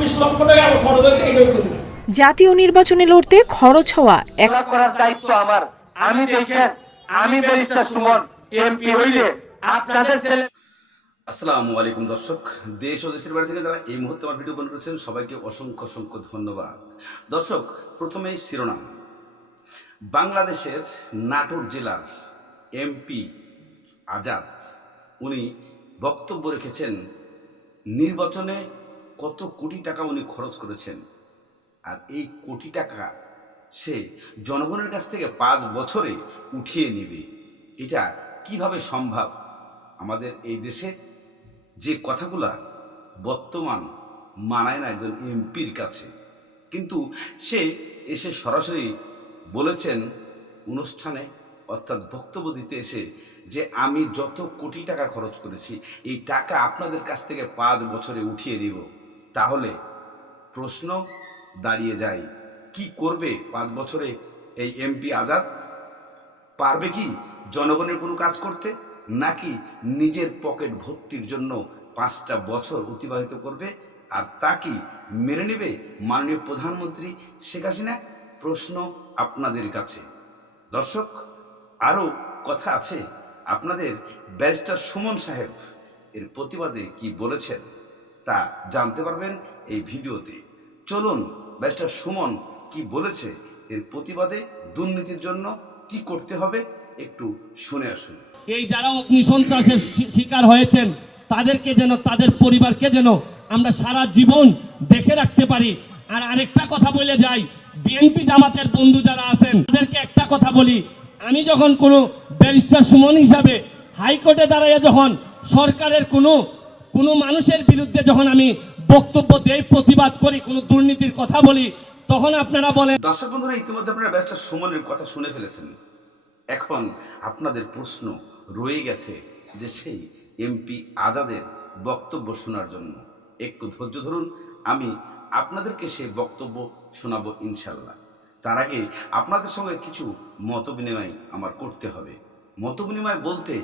ছাব্বিশ লক্ষ টাকা আমার খরচ হয়েছে এটাও চলবে জাতীয় নির্বাচনে লড়তে খরচ হওয়া এক করার দায়িত্ব আমার। আমি দেখেন আমি ব্যারিস্টার সুমন এমপি হইলে আপনাদের ছেলে আসসালামু আলাইকুম দর্শক দেশ ও দেশের বাড়ি থেকে যারা এই মুহূর্তে আমার ভিডিও বন্ধ করেছেন সবাইকে অসংখ্য অসংখ্য ধন্যবাদ। দর্শক প্রথমেই শিরোনাম। বাংলাদেশের নাটোর জেলার এমপি আজাদ উনি বক্তব্য রেখেছেন নির্বাচনে কত কোটি টাকা উনি খরচ করেছেন। আর এই কোটি টাকা সে জনগণের কাছ থেকে পাঁচ বছরে উঠিয়ে নেবে। এটা কীভাবে সম্ভব? আমাদের এই দেশে যে কথাগুলা বর্তমান মানায় না একজন এমপির কাছে। কিন্তু সে এসে সরাসরি বলেছেন অনুষ্ঠানে, অর্থাৎ বক্তব্য দিতে এসে যে আমি যত কোটি টাকা খরচ করেছি, এই টাকা আপনাদের কাছ থেকে পাঁচ বছরে উঠিয়ে দিব তাহলে প্রশ্ন দাঁড়িয়ে যায়, কি করবে পাঁচ বছরে এই এমপি আজাদ? পারবে কি জনগণের কোনো কাজ করতে? নাকি নিজের পকেট ভর্তির জন্য পাঁচটা বছর অতিবাহিত করবে? আর তা কি মেনে নেবে মাননীয় প্রধানমন্ত্রী শেখ হাসিনা? প্রশ্ন আপনাদের কাছে। দর্শক, আরও কথা আছে। আপনাদের ব্যারিস্টার সুমন সাহেব এর প্রতিবাদে কি বলেছেন? তা জানতে পারবেন এই ভিডিওতে। চলুন, ব্যারিস্টার সুমন কি বলেছে, এর প্রতিবাদে দুর্নীতির জন্য কি করতে হবে, একটু শুনে আসুন। এই যারা অগ্নি সন্ত্রাসের শিকার হয়েছেন, তাদেরকে যেন, তাদের পরিবারকে যেন আমরা সারা জীবন দেখে রাখতে পারি। আর আরেকটা কথা বলে যাই বিএনপি জামাতের বন্ধু যারা আছেন, তাদেরকে একটা কথা বলি। আমি যখন কোনো ব্যারিস্টার সুমন হিসাবে হাইকোর্টে দাঁড়াইয়া যখন সরকারের কোনো কোনো মানুষের বিরুদ্ধে যখন আমি বক্তব্য দেই, প্রতিবাদ করি, কোনো দুর্নীতির কথা বলি, তখন আপনারা বলেন, দর্শক বন্ধুরা, ইতিমধ্যে আপনারা ব্যারিস্টার সুমনের কথা শুনে ফেলেছেন। এখন আপনাদের প্রশ্ন রয়ে গেছে যে সেই এমপি আজাদের বক্তব্য শোনার জন্য। একটু ধৈর্য ধরুন, আমি আপনাদেরকে সেই বক্তব্য শোনাবো ইনশাল্লাহ তার আগে আপনাদের সঙ্গে কিছু মত বিনিময় আমার করতে হবে। মত বিনিময় বলতে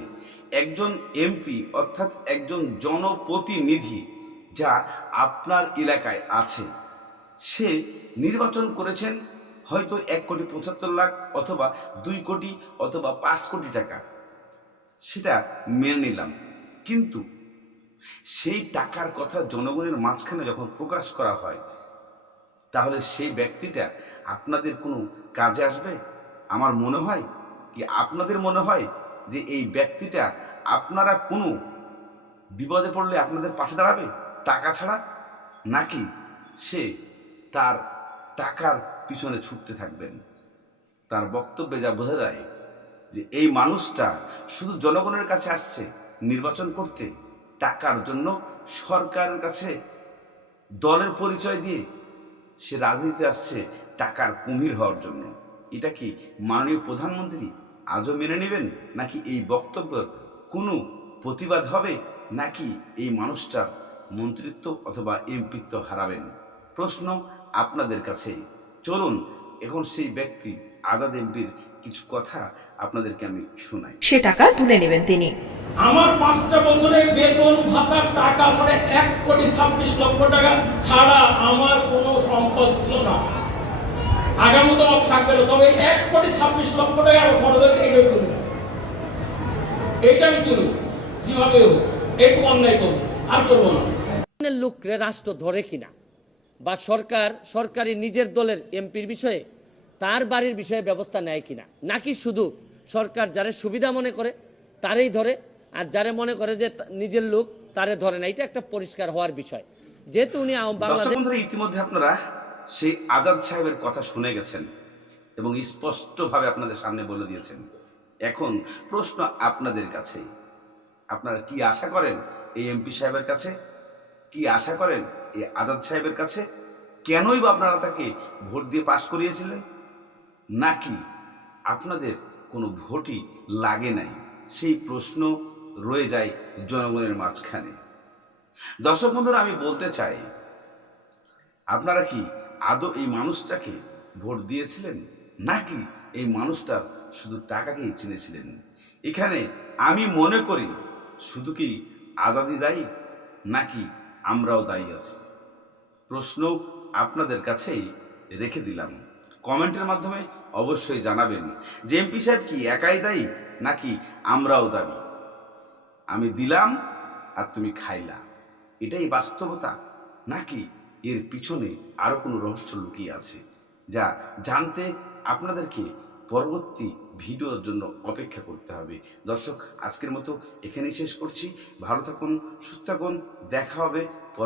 একজন এমপি অর্থাৎ একজন জনপ্রতিনিধি যা আপনার এলাকায় আছে। সে নির্বাচন করেছেন হয়তো এক কোটি পঁচাত্তর লাখ অথবা দুই কোটি অথবা পাঁচ কোটি টাকা। সেটা মেনে নিলাম। কিন্তু সেই টাকার কথা জনগণের মাঝখানে যখন প্রকাশ করা হয়, তাহলে সেই ব্যক্তিটা আপনাদের কোনো কাজে আসবে? আমার মনে হয় কি আপনাদের মনে হয় যে এই ব্যক্তিটা আপনারা কোনো বিপদে পড়লে আপনাদের পাশে দাঁড়াবে? টাকা ছাড়া? নাকি সে তার টাকার পিছনে ছুটতে থাকবেন? তার বক্তব্যে যা বোঝা যায় যে এই মানুষটা শুধু জনগণের কাছে আসছে নির্বাচন করতে, টাকার জন্য সরকারের কাছে দলের পরিচয় দিয়ে সে রাজনীতিতে আসছে টাকার কুমির হওয়ার জন্য। এটা কি মাননীয় প্রধানমন্ত্রী আজও মেনে নেবেন? নাকি এই বক্তব্য কোনো প্রতিবাদ হবে? নাকি এই মানুষটা মন্ত্রিত্ব অথবা এমপিত্ব হারাবেন? প্রশ্ন আপনাদের কাছে। চলুন এখন সেই ব্যক্তি আজাদ এমপির কিছু কথা আপনাদেরকে আমি শোনাই। সে টাকা তুলে নেবেন তিনি। আমার পাঁচটা বছরে বেতন ভাতার টাকা ছাড়া এক কোটি ছাব্বিশ লক্ষ টাকা ছাড়া আমার কোনো সম্পদ ছিল না। আগামী তো থাকবে না তবে এক কোটি ছাব্বিশ লক্ষ টাকা আমার খরচ হয়েছে এটাও চলবে। এইটা আমি চলুন যেভাবে হোক একটু অন্যায় করব আর করব না। লোকরে রাষ্ট্র ধরে কিনা বা সরকার সরকারি নিজের দলের এমপির বিষয়ে তার বাড়ির বিষয়ে ব্যবস্থা নেয় কিনা নাকি শুধু সরকার যারে সুবিধা মনে করে তারেই ধরে আর যারে মনে করে যে নিজের লোক তারে ধরে না এটা একটা পরিষ্কার হওয়ার বিষয়। যেহেতু উনি আম- বাংলাদেশ ইতিমধ্যে আপনারা সেই আজাদ সাহেবের কথা শুনে গেছেন এবং স্পষ্টভাবে আপনাদের সামনে বলে দিয়েছেন। এখন প্রশ্ন আপনাদের কাছে। আপনারা কি আশা করেন এই এমপি সাহেবের কাছে? কি আশা করেন এই আজাদ সাহেবের কাছে? কেনই বা আপনারা তাকে ভোট দিয়ে পাশ করিয়েছিলেন? নাকি আপনাদের কোনো ভোটই লাগে নাই? সেই প্রশ্ন রয়ে যায় জনগণের মাঝখানে। দর্শক বন্ধুরা, আমি বলতে চাই, আপনারা কি আদৌ এই মানুষটাকে ভোট দিয়েছিলেন? নাকি এই মানুষটার শুধু টাকাকেই চিনেছিলেন? এখানে আমি মনে করি, শুধু কি আজাদি দায়ী, নাকি আমরাও দায়ী আছি? প্রশ্ন আপনাদের কাছেই রেখে দিলাম। কমেন্টের মাধ্যমে অবশ্যই জানাবেন যে এমপি সাহেব কি একাই দায়ী, নাকি আমরাও দাবি? আমি দিলাম আর তুমি খাইলা। এটাই বাস্তবতা, নাকি এর পিছনে আরও কোনো রহস্য লুকিয়ে আছে, যা জানতে আপনাদেরকে পরবর্তী ভিডিওর জন্য অপেক্ষা করতে হবে। দর্শক, আজকের মতো এখানেই শেষ করছি। ভালো থাকুন, সুস্থ থাকুন, দেখা হবে পর